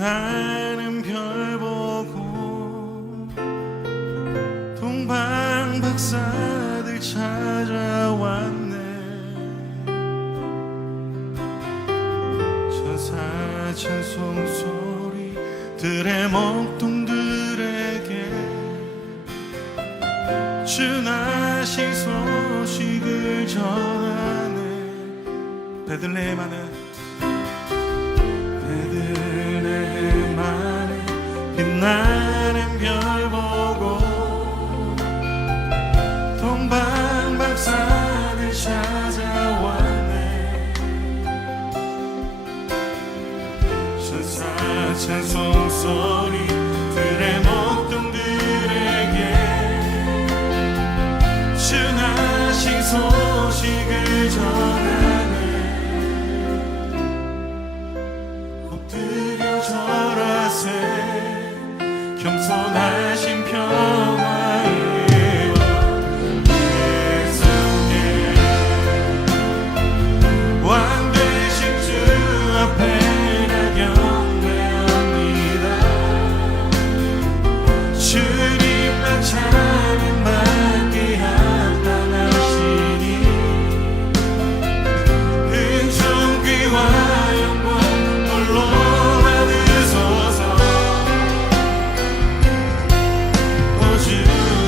빛나는 별 보고 동방 박사들 찾아왔네. 천사 찬송소리 들의 목동들에게 주 나신 소식을 전하네. 베들레헴 안에 빛나는 별 보고 동방 박사들 찾아왔네. 천사 찬송소리 들의 목동들에게 주 나신 소식을 전하네. 엎드려 절하세. 겸손하신 평화의 왕 예수님, 왕 되신 주 앞에 나 경배합니다. 주님만 찬양받기 합당하시니 은총귀와 영광 홀로 받으소서. 주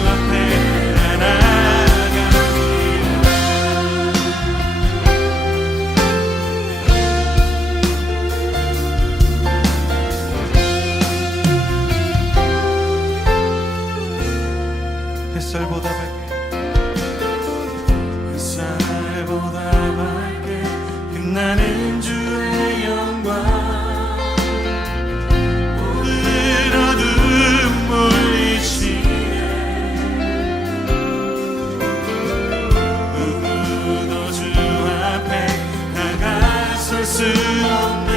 앞에 나아갑니다. 햇살보다 밝게 빛나는 주의 영광 모든 어둠 물리치네. 누구도 주 앞에 다가설 수 없네.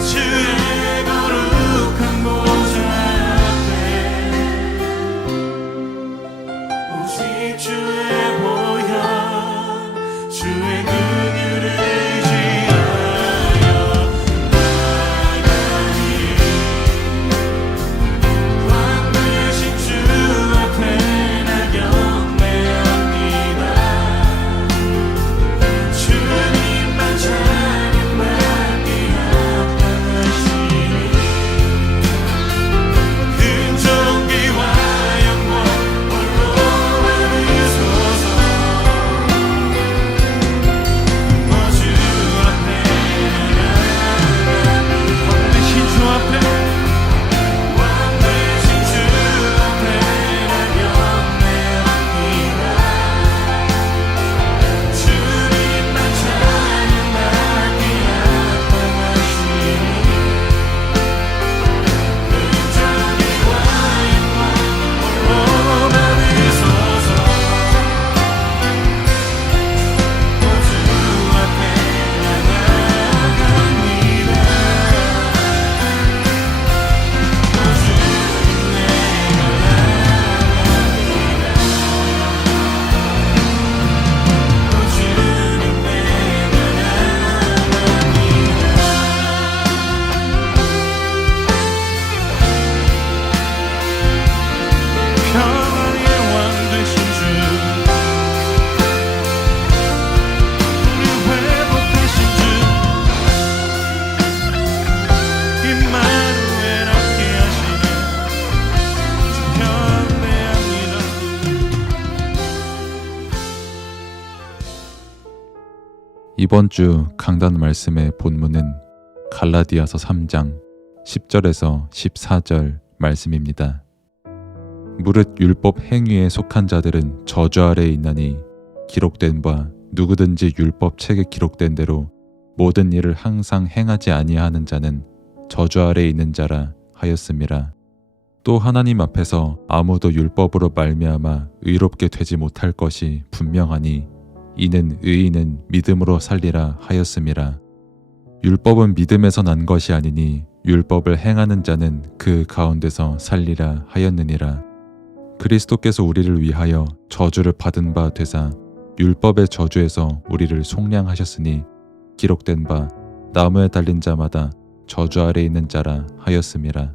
주의 거룩한 보좌 앞에 오직 주의 보혈 주의 긍휼을 의지하여 나아가니 왕 되신 주 앞에 나 경배합니다. 주님만 찬양받기 합당하시니 은총귀와 영광 홀로 받으소서. 주 앞에 왕 되신 주 앞에 왕 되신 주 앞에 나 경배합니다. 주님만 찬양받기 합당하시니 은총귀와 영광 홀로 받으소서. 주 앞에 나아갑니다. 평화의 왕 되신 주, 우리 회복하신 주, 임마누엘 함께 하시네. 주 경배합니다. 이번 주 강단 말씀의 본문은 갈라디아서 3장 10절에서 14절 말씀입니다. 무릇 율법 행위에 속한 자들은 저주 아래에 있나니 기록된 바 누구든지 율법 책에 기록된 대로 모든 일을 항상 행하지 아니하는 자는 저주 아래에 있는 자라 하였음이라. 또 하나님 앞에서 아무도 율법으로 말미암아 의롭게 되지 못할 것이 분명하니 이는 의인은 믿음으로 살리라 하였음이라. 율법은 믿음에서 난 것이 아니니 율법을 행하는 자는 그 가운데서 살리라 하였느니라. 그리스도께서 우리를 위하여 저주를 받은 바 되사 율법의 저주에서 우리를 속량하셨으니 기록된 바 나무에 달린 자마다 저주 아래 있는 자라 하였음이라.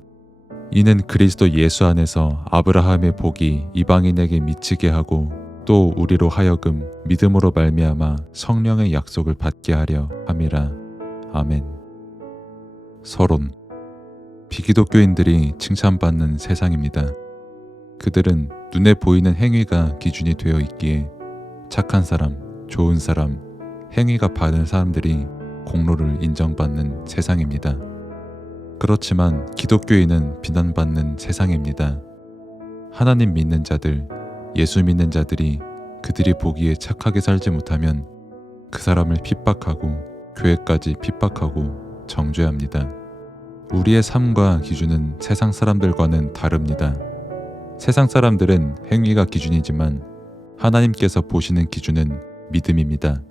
이는 그리스도 예수 안에서 아브라함의 복이 이방인에게 미치게 하고 또 우리로 하여금 믿음으로 말미암아 성령의 약속을 받게 하려 함이라. 아멘. 서론. 비기독교인들이 칭찬받는 세상입니다. 그들은 눈에 보이는 행위가 기준이 되어 있기에 착한 사람, 좋은 사람, 행위가 바른 사람들이 공로를 인정받는 세상입니다. 그렇지만 기독교인은 비난받는 세상입니다. 하나님 믿는 자들, 예수 믿는 자들이 그들이 보기에 착하게 살지 못하면 그 사람을 핍박하고 교회까지 핍박하고 정죄합니다. 우리의 삶과 기준은 세상 사람들과는 다릅니다. 세상 사람들은 행위가 기준이지만 하나님께서 보시는 기준은 믿음입니다.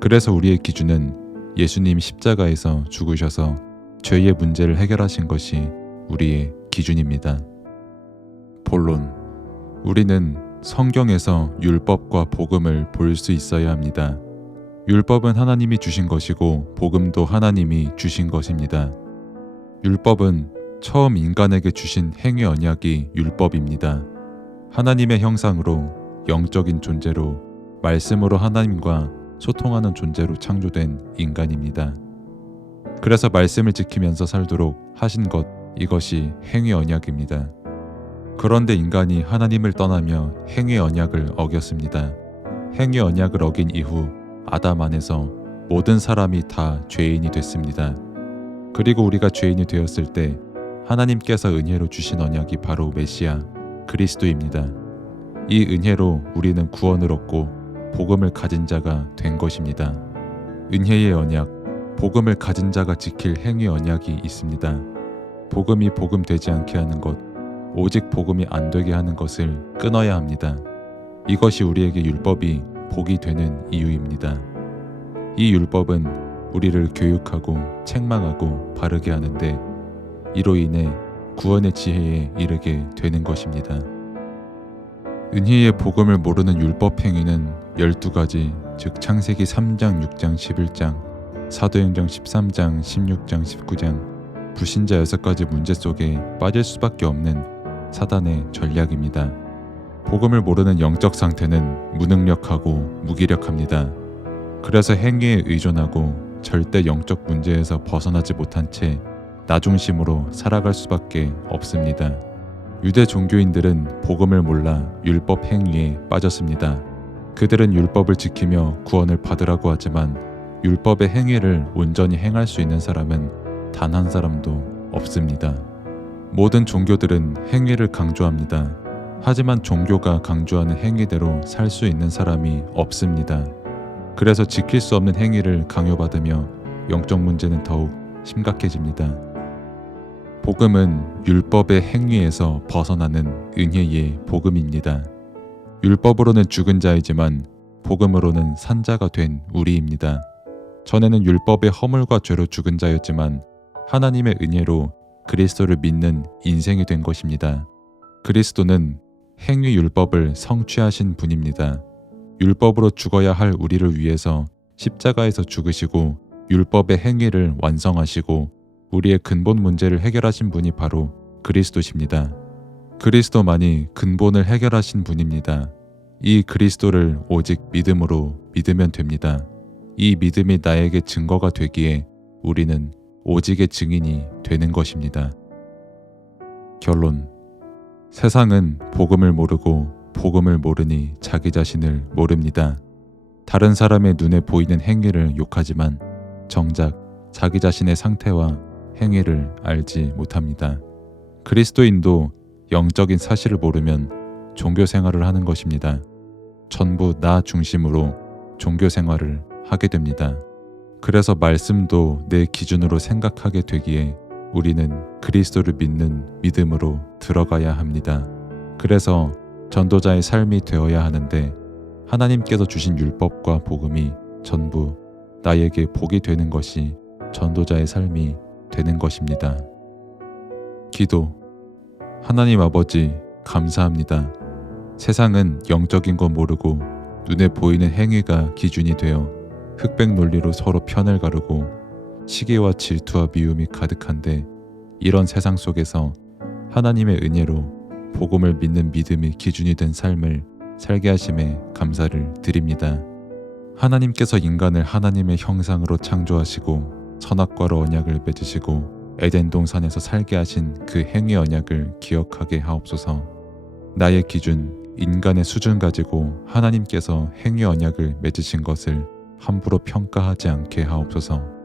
그래서 우리의 기준은 예수님 십자가에서 죽으셔서 죄의 문제를 해결하신 것이 우리의 기준입니다. 본론. 우리는 성경에서 율법과 복음을 볼 수 있어야 합니다. 율법은 하나님이 주신 것이고 복음도 하나님이 주신 것입니다. 율법은 처음 인간에게 주신 행위 언약이 율법입니다. 하나님의 형상으로 영적인 존재로 말씀으로 하나님과 소통하는 존재로 창조된 인간입니다. 그래서 말씀을 지키면서 살도록 하신 것, 이것이 행위 언약입니다. 그런데 인간이 하나님을 떠나며 행위 언약을 어겼습니다. 행위 언약을 어긴 이후 아담 안에서 모든 사람이 다 죄인이 됐습니다. 그리고 우리가 죄인이 되었을 때 하나님께서 은혜로 주신 언약이 바로 메시아, 그리스도입니다. 이 은혜로 우리는 구원을 얻고 복음을 가진 자가 된 것입니다. 은혜의 언약, 복음을 가진 자가 지킬 행위 언약이 있습니다. 복음이 복음 되지 않게 하는 것, 오직 복음이 안 되게 하는 것을 끊어야 합니다. 이것이 우리에게 율법이 복이 되는 이유입니다. 이 율법은 우리를 교육하고 책망하고 바르게 하는데 이로 인해 구원의 지혜에 이르게 되는 것입니다. 은혜의 복음을 모르는 율법 행위는 12가지, 즉 창세기 3장, 6장, 11장, 사도행전 13장, 16장, 19장, 불신자 6가지 문제 속에 빠질 수밖에 없는 사단의 전략입니다. 복음을 모르는 영적 상태는 무능력하고 무기력합니다. 그래서 행위에 의존하고 절대 영적 문제에서 벗어나지 못한 채 나중심으로 살아갈 수밖에 없습니다. 유대 종교인들은 복음을 몰라 율법 행위에 빠졌습니다. 그들은 율법을 지키며 구원을 받으라고 하지만 율법의 행위를 온전히 행할 수 있는 사람은 단 한 사람도 없습니다. 모든 종교들은 행위를 강조합니다. 하지만 종교가 강조하는 행위대로 살 수 있는 사람이 없습니다. 그래서 지킬 수 없는 행위를 강요받으며 영적 문제는 더욱 심각해집니다. 복음은 율법의 행위에서 벗어나는 은혜의 복음입니다. 율법으로는 죽은 자이지만 복음으로는 산 자가 된 우리입니다. 전에는 율법의 허물과 죄로 죽은 자였지만 하나님의 은혜로 그리스도를 믿는 인생이 된 것입니다. 그리스도는 행위 율법을 성취하신 분입니다. 율법으로 죽어야 할 우리를 위해서 십자가에서 죽으시고 율법의 행위를 완성하시고 우리의 근본 문제를 해결하신 분이 바로 그리스도십니다. 그리스도만이 근본을 해결하신 분입니다. 이 그리스도를 오직 믿음으로 믿으면 됩니다. 이 믿음이 나에게 증거가 되기에 우리는 오직의 증인이 되는 것입니다. 결론. 세상은 복음을 모르고 복음을 모르니 자기 자신을 모릅니다. 다른 사람의 눈에 보이는 행위를 욕하지만 정작 자기 자신의 상태와 행위를 알지 못합니다. 그리스도인도 영적인 사실을 모르면 종교 생활을 하는 것입니다. 전부 나 중심으로 종교 생활을 하게 됩니다. 그래서 말씀도 내 기준으로 생각하게 되기에 우리는 그리스도를 믿는 믿음으로 들어가야 합니다. 그래서 전도자의 삶이 되어야 하는데 하나님께서 주신 율법과 복음이 전부 나에게 복이 되는 것이 전도자의 삶이 되는 것입니다. 기도. 하나님 아버지, 감사합니다. 세상은 영적인 거 모르고 눈에 보이는 행위가 기준이 되어 흑백 논리로 서로 편을 가르고 시기와 질투와 미움이 가득한데 이런 세상 속에서 하나님의 은혜로 복음을 믿는 믿음이 기준이 된 삶을 살게 하심에 감사를 드립니다. 하나님께서 인간을 하나님의 형상으로 창조하시고 선악과로 언약을 맺으시고 에덴 동산에서 살게 하신 그 행위 언약을 기억하게 하옵소서. 나의 기준, 인간의 수준 가지고 하나님께서 행위 언약을 맺으신 것을 함부로 평가하지 않게 하옵소서.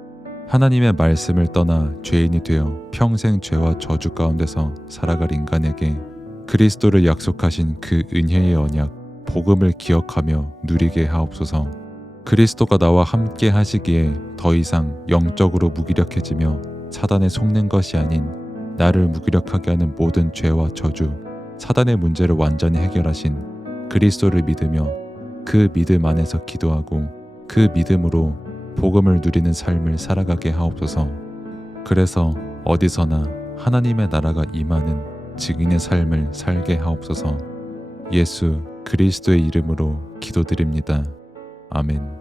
하나님의 말씀을 떠나 죄인이 되어 평생 죄와 저주 가운데서 살아갈 인간에게 그리스도를 약속하신 그 은혜의 언약, 복음을 기억하며 누리게 하옵소서. 그리스도가 나와 함께 하시기에 더 이상 영적으로 무기력해지며 사단에 속는 것이 아닌 나를 무기력하게 하는 모든 죄와 저주, 사단의 문제를 완전히 해결하신 그리스도를 믿으며 그 믿음 안에서 기도하고 그 믿음으로 복음을 누리는 삶을 살아가게 하옵소서. 그래서 어디서나 하나님의 나라가 임하는 증인의 삶을 살게 하옵소서. 예수 그리스도의 이름으로 기도드립니다. 아멘.